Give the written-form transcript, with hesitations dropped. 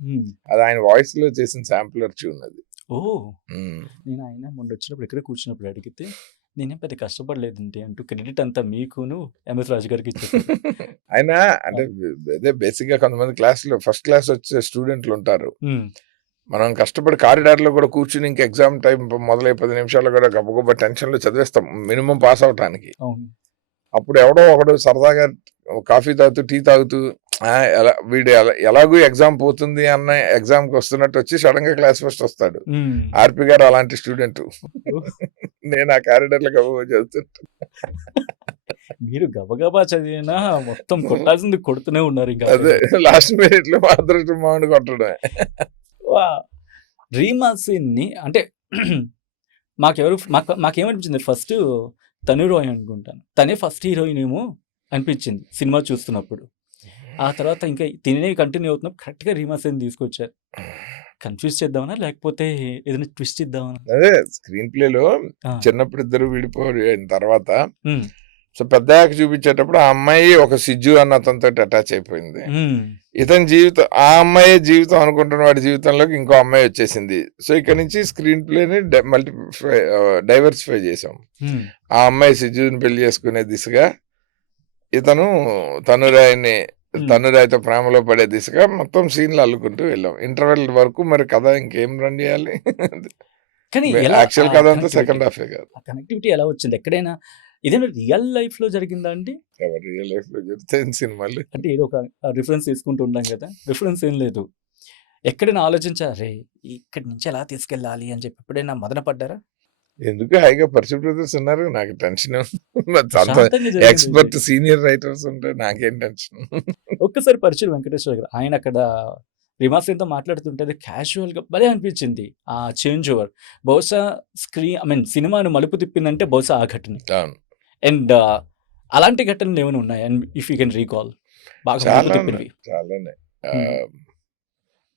హ్మ్. అది ఆయన వాయిస్ లో చేసిన శాంపులర్ ట్యూన్ అది. ఓహ్! ఉమ్. నేను ఆయన మొన్నొచ్చినప్పుడు ఇక్కడే కూర్చున్నప్పుడు అడిగితే, నేనేం పెద్ద కష్టపడలేదండి అంటూ క్రెడిట్ అంతా మీకును, ఎంఎస్ రాజు గారికి ఇచ్చేసారు. ఆయన ఆ! అంటే అదే బేసిక్ గా కొంతమంది క్లాసులో ఫస్ట్ క్లాస్ వచ్చే స్టూడెంట్లు ఉంటారు. హ్మ్. మనం కష్టపడి కారిడార్ లో కూడా కూర్చుని ఇంకా ఎగ్జామ్ టైం మొదలై 10 నిమిషాల్లో కూడా గబగబా టెన్షన్ లో చదివేస్తాం మినిమం పాస్ అవటానికి. అవును. అప్పుడు ఎవడో ఒకడు సరదాగా కాఫీ తాగుతూ టీ తాగుతూ వీడు ఎలాగూ ఎగ్జామ్ పోతుంది అన్న ఎగ్జామ్ కి వస్తున్నట్టు వచ్చి సడన్ గా క్లాస్ ఫస్ట్ వస్తాడు. హ్మ్. ఆర్పి గారు అలాంటి స్టూడెంట్. ఓహ్! నేను ఆ కారిడార్ లో గబగబా చదువుతుంటా. మీరు గబగబా చదివినా మొత్తం కొట్టాల్సింది కొడుతూనే ఉన్నారు ఇంకా అదే అక్కడే. లాస్ట్ మినిట్ లో మాత్రం మామిడి కొట్టడమే. వాహ్! రీమా సీన్‌ని అంటే మాకేమనిపించింది ఫస్ట్ తను రాయ్ అనుకుంటాను. తనే ఫస్ట్ హీరోయిన్ ఏమో అనిపించింది సినిమా చూస్తున్నప్పుడు. ఆ తర్వాత ఇంకా తినే కంటిన్యూ అవుతున్నప్పుడు కరెక్ట్‌గా రీమా సేన్ తీసుకొచ్చారు. కన్‌ఫ్యూజ్ చేద్దామనా? లేకపోతే ఏదైనా ట్విస్ట్ ఇద్దామనా? అదే స్క్రీన్ ప్లేలో ఆ! చిన్నప్పుడు ఇద్దరు విడిపోయిన తర్వాత హ్మ్. సో పెద్దయ్యాక చూపించేటప్పుడు ఆ అమ్మాయి ఒక సిజ్జు అన్న అతనితో అటాచ్ అయిపోయింది. హ్మ్. ఇతని జీవితం ఆ అమ్మాయి జీవితం అనుకుంటున్న వాడి జీవితంలోకి ఇంకో అమ్మాయి వచ్చేసింది. సో ఇక్కడ నుంచి స్క్రీన్ ప్లేని డైవర్సిఫై చేసాం. హ్మ్. ఆ అమ్మాయి సిజ్జుని పెళ్లి చేసుకునే దిశగా, ఇతను తనురాయిని హ్మ్. తనురాయితో ప్రేమలో పడే దిశగా మొత్తం సీన్లు అల్లుకుంటూ వెళ్ళాం. ఇంటర్వెల్ వరకు మరి కథ ఇంకేం రన్ చేయాలి. కానీ ఎలా యాక్చువల్ కథ అంతా సెకండ్ హాఫే కాదు. ఆ కనెక్టివిటీ ఎలా వచ్చింది? ఎక్కడైనా ఇదేనా రియల్ లైఫ్‌లో జరిగిందా అండి? ఎవరి రియల్ లైఫ్ లో చెప్తే సినిమాలు. అంటే ఏదో ఒక రిఫరెన్స్ తీసుకుంటూ ఉంటాం కదా! రిఫరెన్స్ ఏం లేదు. ఎక్కడైనా ఆలోచించారా? అరే! ఇక్కడి నుంచి ఎలా తీసుకెళ్ళాలి అని చెప్పి ఎప్పుడైనా మదన పడ్డారా? ఎందుకు హాయిగా పరిచయ బ్రదర్స్ ఉన్నారు. నాకు టెన్షన్ అంత ప్రశాంతంగా జరిగింది ఇది. ఎక్స్పర్ట్ సీనియర్ రైటర్స్ ఉంటే నాకేం టెన్షన్. ఒక్కసారి పరిచయం వెంకటేశ్వర గారు. ఆయన అక్కడ రిమాసేన్‌తో మాట్లాడుతుంటే అది క్యాజువల్‌గా భలే అనిపించింది. ఆ చేంజ్ ఓవర్. బహుశా సినిమాను మలుపు తిప్పిందంటే బహుశా ఆ ఘటనే. అవును. అండ్ అలాంటి ఘటనలు ఏమైనా ఉన్నాయా? ఇఫ్ యూ కెన్ రీకాల్ బాగా మలుపు చాలా ఉన్నాయి. తిప్పినవి? చాలా ఉన్నాయి. హ్మ్.